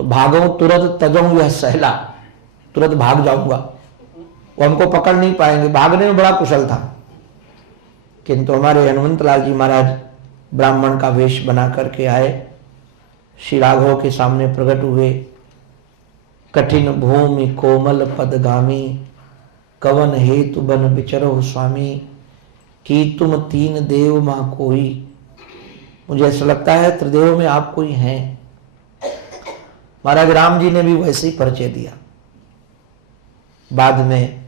तो भागो तुरंत तजऊं यह सहला, तुरंत भाग जाऊंगा, वो हमको पकड़ नहीं पाएंगे। भागने में बड़ा कुशल था। किंतु हमारे हनुमंत लाल जी महाराज ब्राह्मण का वेश बना करके आए, श्री राघव के सामने प्रकट हुए। कठिन भूमि कोमल पदगामी, कवन हेतु बन विचरो स्वामी, कि तुम तीन देव मां कोई। मुझे ऐसा लगता है त्रिदेव में आप कोई हैं। महाराज राम जी ने भी वैसे ही परिचय दिया। बाद में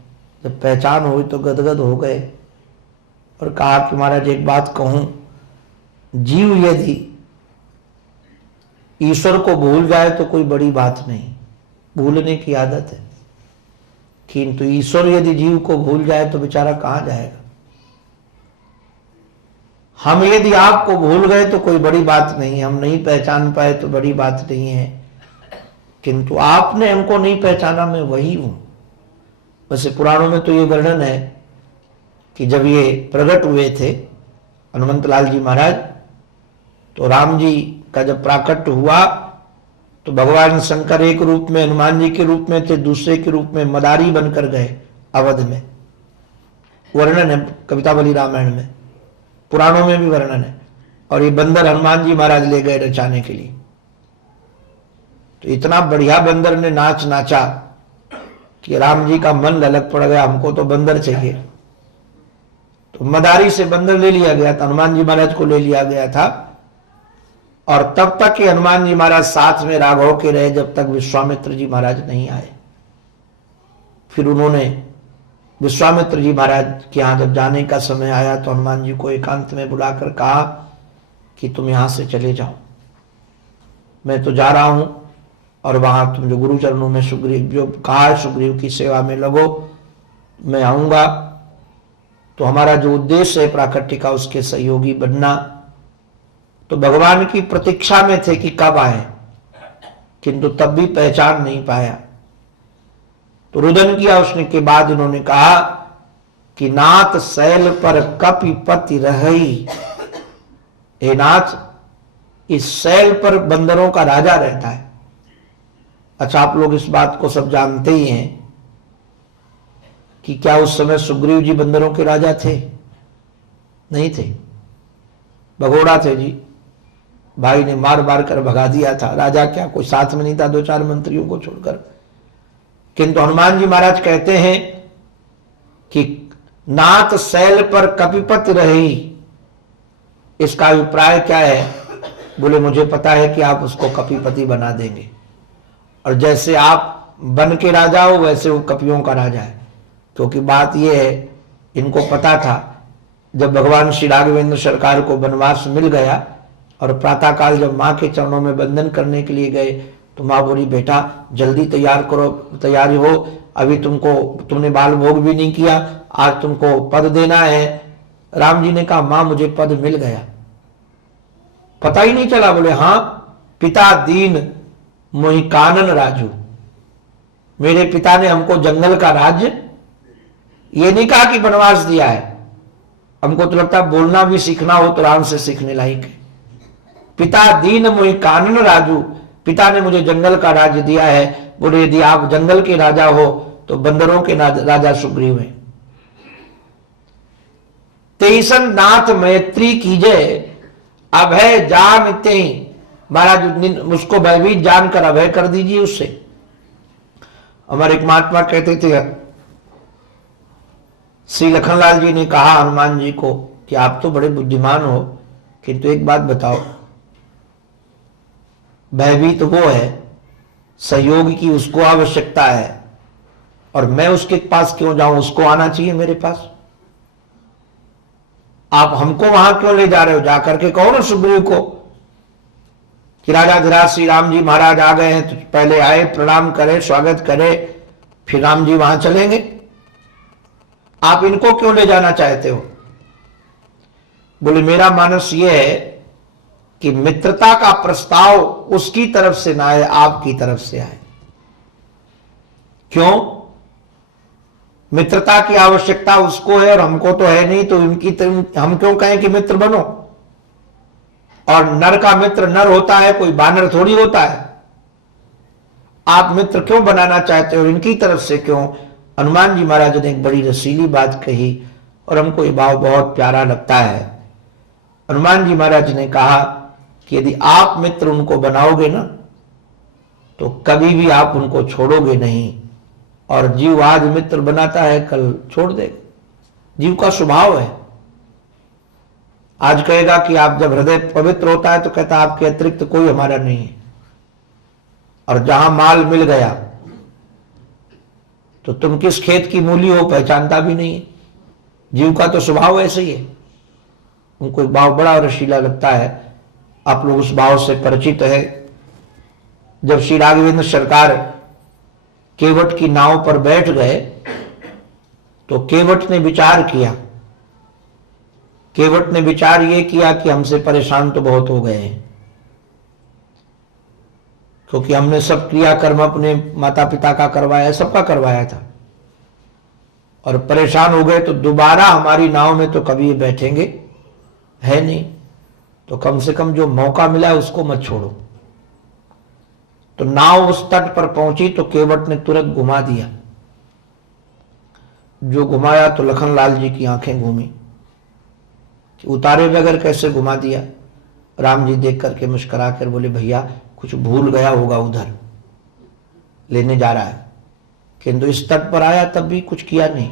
जब पहचान हुई तो गदगद हो गए और कहा कि महाराज एक बात कहूं, जीव यदि ईश्वर को भूल जाए तो कोई बड़ी बात नहीं, भूलने की आदत है, किंतु ईश्वर यदि जीव को भूल जाए तो बेचारा कहां जाएगा। हम यदि आपको भूल गए तो कोई बड़ी बात नहीं, हम नहीं पहचान पाए तो बड़ी बात नहीं है, किंतु आपने हमको नहीं पहचाना, मैं वही हूं। वैसे पुराणों में तो ये वर्णन है कि जब ये प्रकट हुए थे हनुमंत लाल जी महाराज, तो राम जी का जब प्राकट्य हुआ तो भगवान शंकर एक रूप में हनुमान जी के रूप में थे, दूसरे के रूप में मदारी बनकर गए अवध में। वर्णन है कवितावली रामायण में, पुराणों में भी वर्णन है। और ये बंदर हनुमान जी महाराज ले गए नचाने के लिए। तो इतना बढ़िया बंदर ने नाच नाचा कि राम जी का मन ललक पड़ गया, हमको तो बंदर चाहिए। तो मदारी से बंदर ले लिया गया था, हनुमान जी महाराज को ले लिया गया था। और तब तक कि हनुमान जी महाराज साथ में राघव के रहे जब तक विश्वामित्र जी महाराज नहीं आए। फिर उन्होंने विश्वामित्र जी महाराज के यहाँ जब जाने का समय आया तो हनुमान जी को एकांत में बुलाकर कहा कि तुम यहां से चले जाओ, मैं तो जा रहा हूं, और वहां तुम जो गुरु चरणों में सुग्रीव जो कहा सुग्रीव की सेवा में लगो, मैं आऊंगा तो हमारा जो उद्देश्य है प्राकट्य का उसके सहयोगी बनना। तो भगवान की प्रतीक्षा में थे कि कब आए, किंतु तब भी पहचान नहीं पाया। तो रुदन किया उसने के बाद उन्होंने कहा कि नाथ शैल पर कपिपति रही। हे नाथ, इस शैल पर बंदरों का राजा रहता है। अच्छा, आप लोग इस बात को सब जानते ही हैं कि क्या उस समय सुग्रीव जी बंदरों के राजा थे? नहीं थे, भगोड़ा थे जी। भाई ने मार मार कर भगा दिया था। राजा क्या, कोई साथ में नहीं था, दो चार मंत्रियों को छोड़कर। किंतु हनुमान जी महाराज कहते हैं कि नाथ शैल पर कपिपति रही। इसका अभिप्राय क्या है? बोले मुझे पता है कि आप उसको कपिपति बना देंगे, और जैसे आप बन के राजा हो वैसे वो कपियों का राजा है। क्योंकि बात यह है, इनको पता था जब भगवान श्री राघवेंद्र सरकार को वनवास मिल गया और प्रातःकाल जब माँ के चरणों में वंदन करने के लिए गए तो माँ बोली, बेटा जल्दी तैयार करो, तैयारी हो, अभी तुमने बाल भोग भी नहीं किया, आज तुमको पद देना है। राम जी ने कहा, माँ मुझे पद मिल गया, पता ही नहीं चला। बोले हाँ, पिता दीन मोहि कानन राजू, मेरे पिता ने हमको जंगल का राज्य, ये नहीं कहा कि वनवास दिया है। हमको तो लगता है बोलना भी सीखना हो तो राम से सीखने लायक है। पिता दीन मोहि कानन राजू, पिता ने मुझे जंगल का राज्य दिया है। बोले यदि आप जंगल के राजा हो तो बंदरों के राजा सुग्रीव है। तेईसन नाथ मैत्री कीजे, अभय जानते, महाराज उसको भयभीत जानकर अभय कर दीजिए उससे। हमारे एक महात्मा कहते थे, श्री लखनलाल जी ने कहा हनुमान जी को कि आप तो बड़े बुद्धिमान हो, किंतु एक बात बताओ, भयभीत वो है, सहयोग की उसको आवश्यकता है, और मैं उसके पास क्यों जाऊं? उसको आना चाहिए मेरे पास। आप हमको वहां क्यों ले जा रहे हो? जाकर के कहो ना सुग्रीव को कि राजाधिराज श्री राम जी महाराज आ गए हैं, तो पहले आए, प्रणाम करे, स्वागत करे, फिर राम जी वहां चलेंगे। आप इनको क्यों ले जाना चाहते हो? बोले मेरा मानस ये है कि मित्रता का प्रस्ताव उसकी तरफ से ना आए, आपकी तरफ से आए। क्यों? मित्रता की आवश्यकता उसको है और हमको तो है नहीं, तो हम क्यों कहें कि मित्र बनो? और नर का मित्र नर होता है, कोई बानर थोड़ी होता है। आप मित्र क्यों बनाना चाहते हो, इनकी तरफ से क्यों। हनुमान जी महाराज ने एक बड़ी रसीली बात कही और हमको ये भाव बहुत प्यारा लगता है। हनुमान जी महाराज ने कहा कि यदि आप मित्र उनको बनाओगे ना तो कभी भी आप उनको छोड़ोगे नहीं, और जीव आज मित्र बनाता है कल छोड़ देगा, जीव का स्वभाव है। आज कहेगा कि आप जब हृदय पवित्र होता है तो कहता है आपके अतिरिक्त कोई हमारा नहीं है, और जहां माल मिल गया तो तुम किस खेत की मूली हो पहचानता भी नहीं है। जीव का तो स्वभाव ऐसे ही है। उनको एक भाव बड़ा रसीला लगता है, आप लोग उस भाव से परिचित है। जब श्री राघवेंद्र सरकार केवट की नाव पर बैठ गए तो केवट ने विचार किया। केवट ने विचार ये किया कि हमसे परेशान तो बहुत हो गए हैं, क्योंकि हमने सब क्रियाकर्म अपने माता पिता का करवाया, सबका करवाया था, और परेशान हो गए तो दोबारा हमारी नाव में तो कभी ये बैठेंगे है नहीं, तो कम से कम जो मौका मिला है उसको मत छोड़ो। तो नाव उस तट पर पहुंची तो केवट ने तुरंत घुमा दिया। जो घुमाया तो लखनलाल जी की आंखें घूमी कि उतारे बगैर कैसे घुमा दिया। राम जी देख करके मुस्कुरा कर बोले भैया कुछ भूल गया होगा, उधर लेने जा रहा है। किंतु इस तट पर आया तब भी कुछ किया नहीं,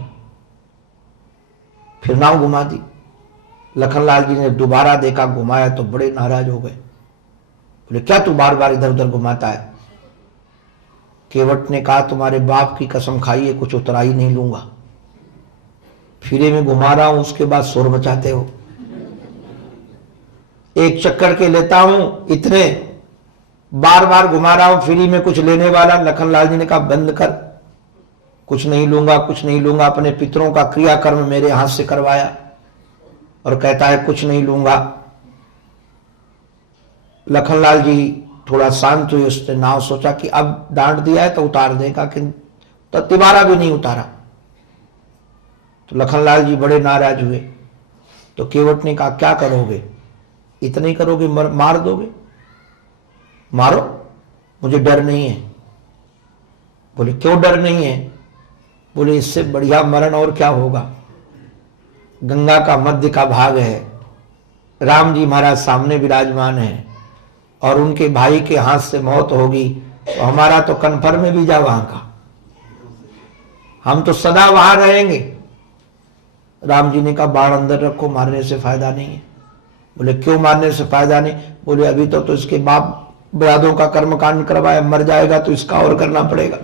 फिर नाव घुमा दी। लखनलाल जी ने दोबारा देखा, घुमाया तो बड़े नाराज हो गए, बोले क्या तू बार बार इधर उधर घुमाता है। केवट ने कहा तुम्हारे बाप की कसम खाई है कुछ उतराई नहीं लूंगा, फिरे में घुमा रहा हूं उसके बाद शोर मचाते हो। एक चक्कर के लेता हूं, इतने बार बार घुमा रहा हूं, फ्री में कुछ लेने वाला। लखनलाल जी ने कहा बंद कर, कुछ नहीं लूंगा, कुछ नहीं लूंगा। अपने पितरों का क्रियाकर्म मेरे हाथ से करवाया और कहता है कुछ नहीं लूंगा। लखनलाल जी थोड़ा शांत हुए, उसने नाव सोचा कि अब डांट दिया है तो उतार देगा, किंतु तो तिबारा भी नहीं उतारा। तो लखनलाल जी बड़े नाराज हुए। तो केवट ने कहा क्या करोगे, इतना ही करोगे, मार दोगे, मारो, मुझे डर नहीं है। बोले क्यों डर नहीं है। बोले इससे बढ़िया मरण और क्या होगा। गंगा का मध्य का भाग है, राम जी महाराज सामने विराजमान है, और उनके भाई के हाथ से मौत होगी तो हमारा तो कन्फर्म है वीजा वहां का, हम तो सदा वहां रहेंगे। राम जी ने कहा बाण अंदर रखो, मारने से फायदा नहीं है। बोले क्यों मारने से फायदा नहीं। बोले अभी तो इसके बाप बरादों का कर्मकांड करवाया, मर जाएगा तो इसका और करना पड़ेगा।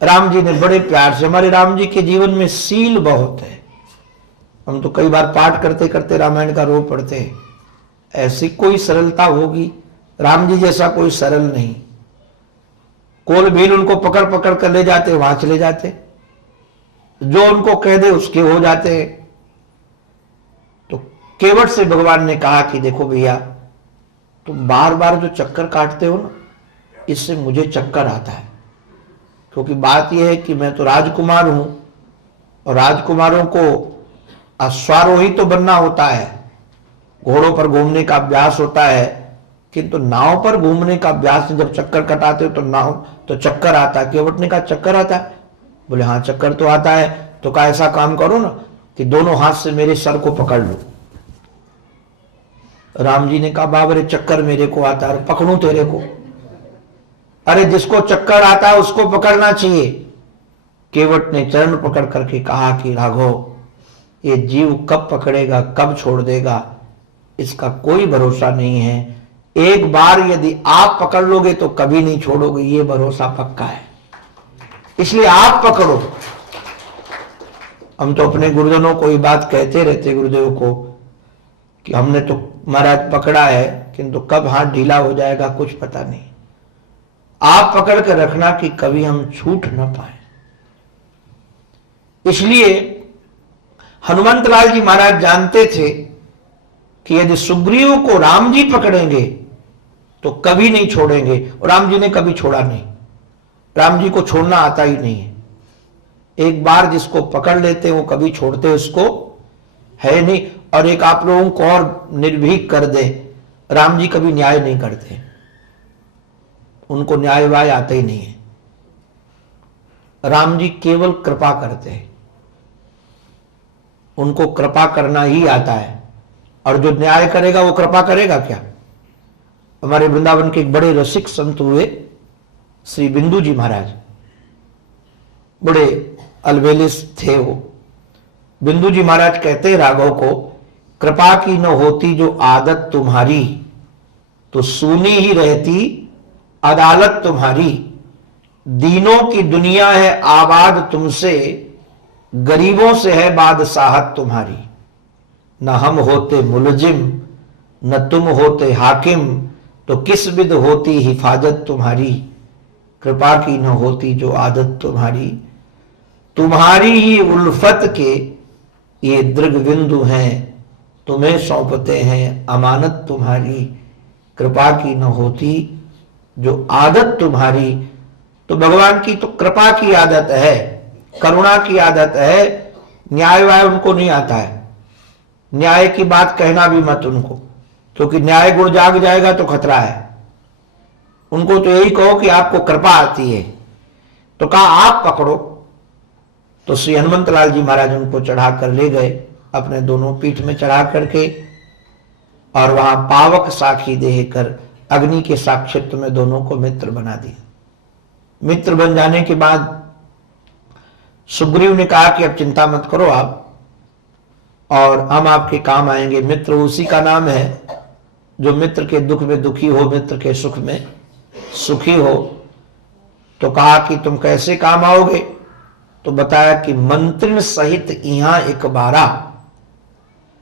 राम जी ने बड़े प्यार से, हमारे राम जी के जीवन में सील बहुत है। हम तो कई बार पाठ करते करते रामायण का रो पढ़ते हैं, ऐसी कोई सरलता होगी, राम जी जैसा कोई सरल नहीं। कोल भील उनको पकड़ पकड़ कर ले जाते, वहां चले जाते, जो उनको कह दे उसके हो जाते हैं। तो केवट से भगवान ने कहा कि देखो भैया तुम बार बार जो चक्कर काटते हो ना, इससे मुझे चक्कर आता है। क्योंकि बात यह है कि मैं तो राजकुमार हूं, और राजकुमारों को अश्वारोही तो बनना होता है, घोड़ों पर घूमने का अभ्यास होता है, किंतु नाव पर घूमने का अभ्यास जब चक्कर कटाते हो तो नाव तो चक्कर आता है। केवट ने कहा चक्कर आता है। बोले हाँ चक्कर तो आता है। तो कहा ऐसा काम करो ना कि दोनों हाथ से मेरे सर को पकड़ लो। राम जी ने कहा बाबरे चक्कर मेरे को आता है, पकड़ूं तेरे को। अरे जिसको चक्कर आता है उसको पकड़ना चाहिए। केवट ने चरण पकड़ करके कहा कि राघव ये जीव कब पकड़ेगा कब छोड़ देगा इसका कोई भरोसा नहीं है। एक बार यदि आप पकड़ लोगे तो कभी नहीं छोड़ोगे, ये भरोसा पक्का है, इसलिए आप पकड़ो। हम तो अपने गुरुजनों को ये बात कहते रहते, गुरुदेव को, कि हमने तो महाराज पकड़ा है किंतु कब हाथ ढीला हो जाएगा कुछ पता नहीं। आप पकड़ कर रखना कि कभी हम छूट न पाए। इसलिए हनुमंतलाल जी महाराज जानते थे कि यदि सुग्रीव को राम जी पकड़ेंगे तो कभी नहीं छोड़ेंगे, और राम जी ने कभी छोड़ा नहीं। राम जी को छोड़ना आता ही नहीं है। एक बार जिसको पकड़ लेते हैं वो कभी छोड़ते उसको है नहीं। और एक आप लोगों को और निर्भीक कर दे, राम जी कभी न्याय नहीं करते। उनको न्याय वाय आते ही नहीं है। राम जी केवल कृपा करते हैं, उनको कृपा करना ही आता है। और जो न्याय करेगा वो कृपा करेगा क्या? हमारे वृंदावन के एक बड़े रसिक संत हुए श्री बिंदु जी महाराज, बड़े अलबेलिस थे वो। बिंदु जी महाराज कहते राघव को, कृपा की न होती जो आदत तुम्हारी, तो सुनी ही रहती अदालत तुम्हारी। दीनों की दुनिया है आबाद तुमसे, गरीबों से है बादशाहत तुम्हारी। न हम होते मुलजिम न तुम होते हाकिम, तो किस विध होती हिफाजत तुम्हारी। कृपा की न होती जो आदत तुम्हारी, तुम्हारी ही उल्फत के ये दृग बिंदु हैं, तुम्हें सौंपते हैं अमानत तुम्हारी। कृपा की न होती जो आदत तुम्हारी। तो भगवान की तो कृपा की आदत है, करुणा की आदत है, न्याय वाय उनको नहीं आता है। न्याय की बात कहना भी मत उनको, क्योंकि न्याय गुण जाग जाएगा तो खतरा है। उनको तो यही कहो कि आपको कृपा आती है, तो कहा आप पकड़ो। तो श्री हनुमंत लाल जी महाराज उनको चढ़ा कर ले गए, अपने दोनों पीठ में चढ़ा करके, और वहां पावक साखी देकर अग्नि के साक्षित्व में दोनों को मित्र बना दिया। मित्र बन जाने के बाद सुग्रीव ने कहा कि अब चिंता मत करो आप, और हम आपके काम आएंगे। मित्र उसी का नाम है जो मित्र के दुख में दुखी हो, मित्र के सुख में सुखी हो। तो कहा कि तुम कैसे काम आओगे? तो बताया कि मंत्रिन सहित यहां एक बारा,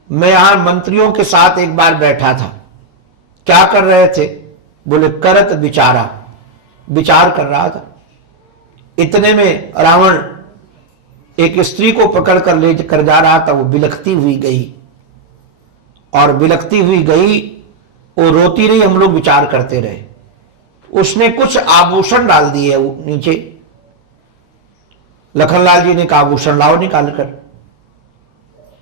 मैं यहां मंत्रियों के साथ एक बार बैठा था। क्या कर रहे थे? बोले करत विचारा, विचार कर रहा था। इतने में रावण एक स्त्री को पकड़ कर ले कर जा रहा था, वो बिलखती हुई गई, और बिलखती हुई गई, वो रोती रही, हम लोग विचार करते रहे। उसने कुछ आभूषण डाल दिए नीचे। लखनलाल जी ने कहा आभूषण लाओ निकाल कर।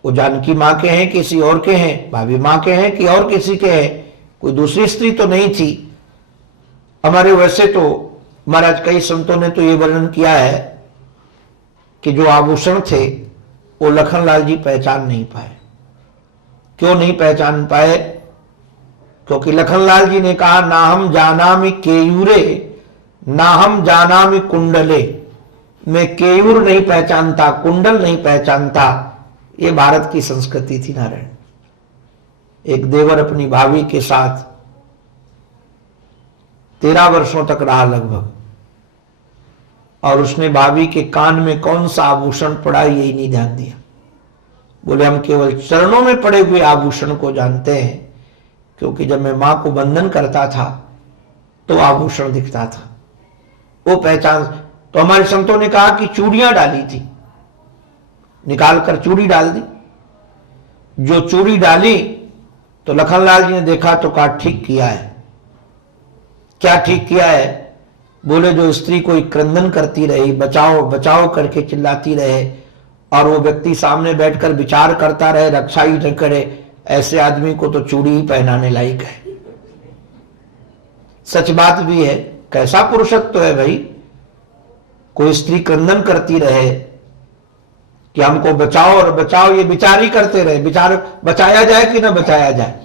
वो जानकी मां के हैं, किसी और के हैं, भाभी मां के हैं कि और किसी के हैं, कोई दूसरी स्त्री तो नहीं थी। हमारे वैसे तो महाराज कई संतों ने तो ये वर्णन किया है कि जो आभूषण थे वो लखनलाल जी पहचान नहीं पाए। क्यों नहीं पहचान पाए? क्योंकि लखनलाल जी ने कहा, ना हम जानामि केयूरे ना हम जानामि कुंडले। मैं केयूर नहीं पहचानता, कुंडल नहीं पहचानता। ये भारत की संस्कृति थी नारायण। एक देवर अपनी भाभी के साथ 13 वर्षों तक रहा लगभग, और उसने भाभी के कान में कौन सा आभूषण पड़ा यही नहीं ध्यान दिया। बोले हम केवल चरणों में पड़े हुए आभूषण को जानते हैं, क्योंकि जब मैं मां को बंधन करता था तो आभूषण दिखता था, वो पहचान। तो हमारे संतों ने कहा कि चूड़ियां डाली थी, निकाल कर चूड़ी डाल दी। जो चूड़ी डाली तो लखनलाल जी ने देखा तो कहा ठीक किया है। क्या ठीक किया है? बोले जो स्त्री कोई क्रंदन करती रही, बचाओ बचाओ करके चिल्लाती रहे, और वो व्यक्ति सामने बैठकर विचार करता रहे, रक्षा ही न करे, ऐसे आदमी को तो चूड़ी ही पहनाने लायक है। सच बात भी है। कैसा पुरुषत्व है भाई? कोई स्त्री क्रंदन करती रहे कि हमको बचाओ और बचाओ, ये विचार ही करते रहे, विचार बचाया जाए कि ना बचाया जाए,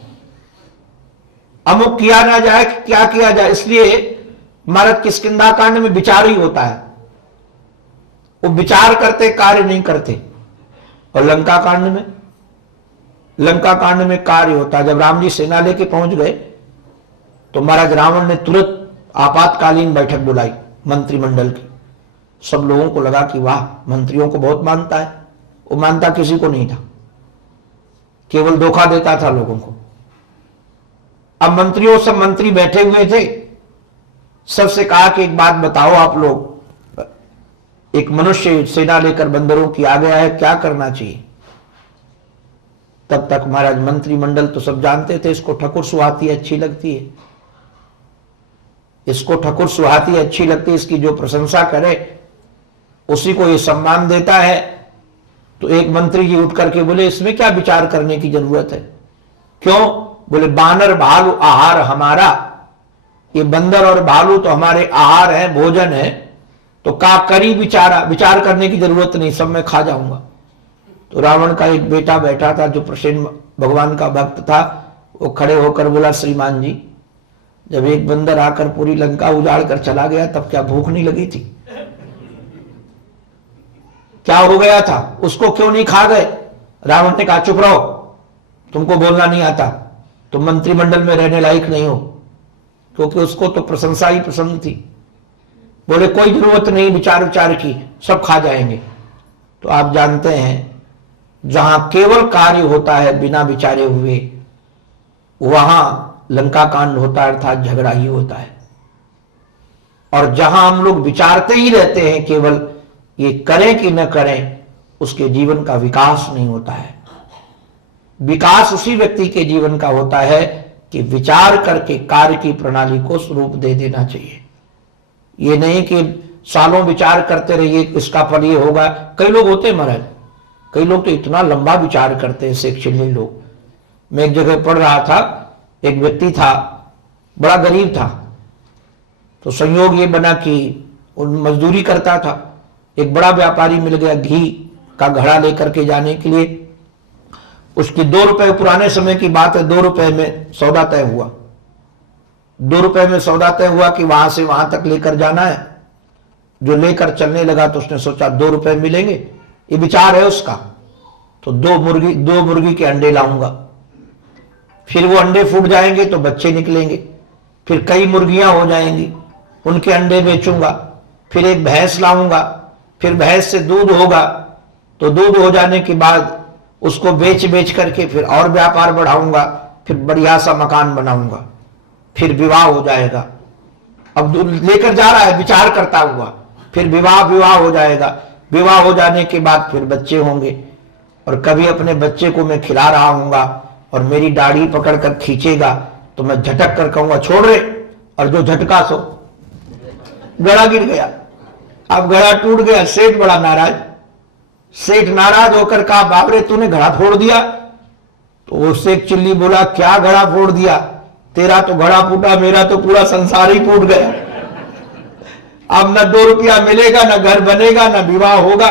अमुक किया ना जाए कि क्या किया जाए। इसलिए महाराज किष्किंधा कांड में विचार ही होता है, वो विचार करते कार्य नहीं करते। और लंका कांड में कार्य होता है। जब राम जी सेना लेके पहुंच गए तो महाराज रावण ने तुरंत आपातकालीन बैठक बुलाई मंत्रिमंडल की। सब लोगों को लगा कि वाह, मंत्रियों को बहुत मानता है। वो मानता किसी को नहीं था, केवल धोखा देता था लोगों को। अब मंत्रियों सब मंत्री बैठे हुए थे, सबसे कहा कि एक बात बताओ आप लोग, एक मनुष्य सेना लेकर बंदरों की आ गया है, क्या करना चाहिए? तब तक महाराज मंत्रिमंडल तो सब जानते थे इसको ठकुर सुहाती अच्छी लगती है, इसको ठकुर सुहाती अच्छी लगती है, इसकी जो प्रशंसा करे उसी को ये सम्मान देता है। तो एक मंत्री जी उठ करके बोले इसमें क्या विचार करने की जरूरत है? क्यों? बोले बानर भालू आहार हमारा, ये बंदर और भालू तो हमारे आहार है, भोजन है, तो का करी विचार करने की जरूरत नहीं, सब मैं खा जाऊंगा। तो रावण का एक बेटा बैठा था जो प्रसन्न भगवान का भक्त था, वो खड़े होकर बोला, श्रीमान जी, जब एक बंदर आकर पूरी लंका उजाड़ कर चला गया तब क्या भूख नहीं लगी थी? क्या हो गया था? उसको क्यों नहीं खा गए? रावण ने कहा, चुप रहो, तुमको बोलना नहीं आता, तुम मंत्रिमंडल में रहने लायक नहीं हो, क्योंकि उसको तो प्रशंसा ही पसंद थी। बोले कोई जरूरत नहीं विचार की, सब खा जाएंगे। तो आप जानते हैं जहां केवल कार्य होता है बिना विचारे हुए, वहां लंका कांड होता है, अर्थात झगड़ा ही होता है। और जहां हम लोग विचारते ही रहते हैं केवल ये करें कि न करें, उसके जीवन का विकास नहीं होता है। विकास उसी व्यक्ति के जीवन का होता है कि विचार करके कार्य की प्रणाली को स्वरूप दे देना चाहिए। ये नहीं कि सालों विचार करते रहिए इसका फल ये होगा। कई लोग होते हैं महाराज, कई लोग तो इतना लंबा विचार करते हैं, सेक्शनली लोग। मैं एक जगह पढ़ रहा था, एक व्यक्ति था, बड़ा गरीब था, तो संयोग ये बना कि वो मजदूरी करता था। एक बड़ा व्यापारी मिल गया घी का घड़ा लेकर के जाने के लिए। उसकी 2 रुपए, पुराने समय की बात है, 2 रुपए में सौदा तय हुआ। 2 रुपए में सौदा तय हुआ कि वहां से वहां तक लेकर जाना है। जो लेकर चलने लगा तो उसने सोचा 2 रुपए मिलेंगे, ये विचार है उसका, तो 2 मुर्गी के अंडे लाऊंगा, फिर वो अंडे फूट जाएंगे तो बच्चे निकलेंगे, फिर कई मुर्गियां हो जाएंगी, उनके अंडे बेचूंगा, फिर एक भैंस लाऊंगा, फिर भैंस से दूध होगा, तो दूध हो जाने के बाद उसको बेच करके फिर और व्यापार बढ़ाऊंगा, फिर बढ़िया सा मकान बनाऊंगा, फिर विवाह हो जाएगा। अब लेकर जा रहा है विचार करता हुआ, फिर विवाह हो जाएगा, विवाह हो जाने के बाद फिर बच्चे होंगे, और कभी अपने बच्चे को मैं खिला रहा हूंगा और मेरी दाढ़ी पकड़कर खींचेगा तो मैं झटक कर कहूंगा छोड़ रे, और जो झटका सो गला गिर गया। अब घड़ा टूट गया, सेठ बड़ा नाराज। सेठ नाराज होकर कहा, बाबरे तूने घड़ा फोड़ दिया? तो उससे एक चिल्ली बोला, क्या घड़ा फोड़ दिया? तेरा तो घड़ा फूटा, मेरा तो पूरा संसार ही फूट गया। अब न 2 रुपया मिलेगा, न घर बनेगा, न विवाह होगा,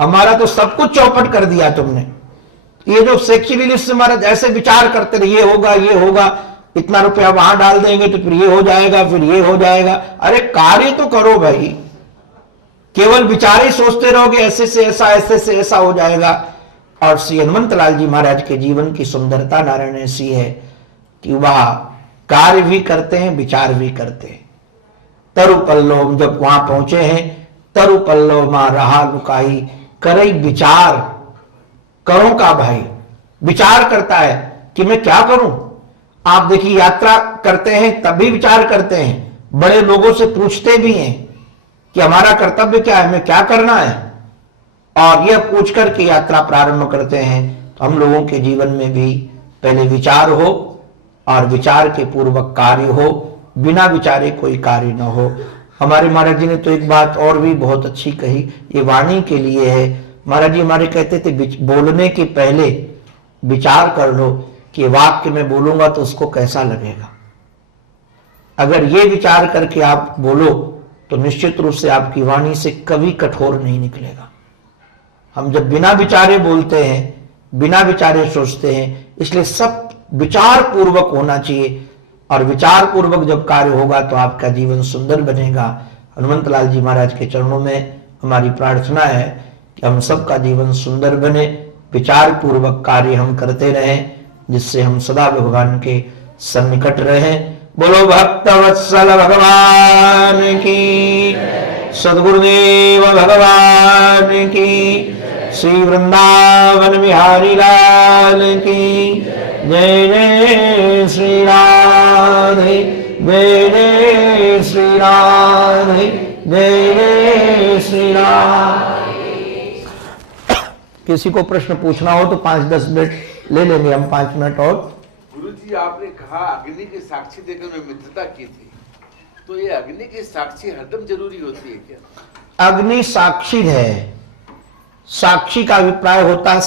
हमारा तो सब कुछ चौपट कर दिया तुमने। ये जो सेक्सुअलिस्ट महाराज ऐसे विचार करते रहे, ये होगा, इतना रुपया वहां डाल देंगे तो फिर ये हो जाएगा, फिर ये हो जाएगा। अरे कार्य तो करो भाई, केवल विचार ही सोचते रहोगे ऐसे से ऐसा हो जाएगा। और श्री हनुमंतलाल जी महाराज के जीवन की सुंदरता नारायण ऐसी है कि वह कार्य भी करते हैं, विचार भी करते हैं। तरु पल्लव, जब वहां पहुंचे हैं, तरु पल्लव मां रहा लुकाई, करई विचार, करो का भाई विचार करता है कि मैं क्या करूं। आप देखिए यात्रा करते हैं तब भी विचार करते हैं, बड़े लोगों से पूछते भी हैं कि हमारा कर्तव्य क्या है, हमें क्या करना है, और यह पूछ करके यात्रा प्रारंभ करते हैं। तो हम लोगों के जीवन में भी पहले विचार हो और विचार के पूर्वक कार्य हो, बिना विचारे कोई कार्य न हो। हमारे महाराज जी ने तो एक बात और भी बहुत अच्छी कही, ये वाणी के लिए है। महाराज जी हमारे कहते थे बोलने के पहले विचार कर लो कि वाक्य में बोलूंगा तो उसको कैसा लगेगा। अगर ये विचार करके आप बोलो तो निश्चित रूप से आपकी वाणी से कभी कठोर नहीं निकलेगा। हम जब बिना विचारे बोलते हैं, बिना विचारे सोचते हैं, इसलिए सब विचार पूर्वक होना चाहिए, और विचार पूर्वक जब कार्य होगा तो आपका जीवन सुंदर बनेगा। हनुमंतलाल जी महाराज के चरणों में हमारी प्रार्थना है कि हम सबका जीवन सुंदर बने, विचार पूर्वक कार्य हम करते रहें, जिससे हम सदा भगवान के सन्निकट रहें। बोलो भक्त वत्सल भगवान की, सद्गुरुदेव भगवान की, श्री वृंदावन बिहारी लाल की जय। जय श्री राधे, जय जय श्री राधे, जय जय श्री राधे। किसी को प्रश्न पूछना हो तो 5-10 मिनट ले लेंगे हम, 5 मिनट और। गुरुजी आपने कहा अग्नि के साक्षी देकर मैं मित्रता की थी, तो ये अग्नि की साक्षी हरदम जरूरी होती है क्या? अग्नि साक्षी है, साक्षी का अभिप्राय होता है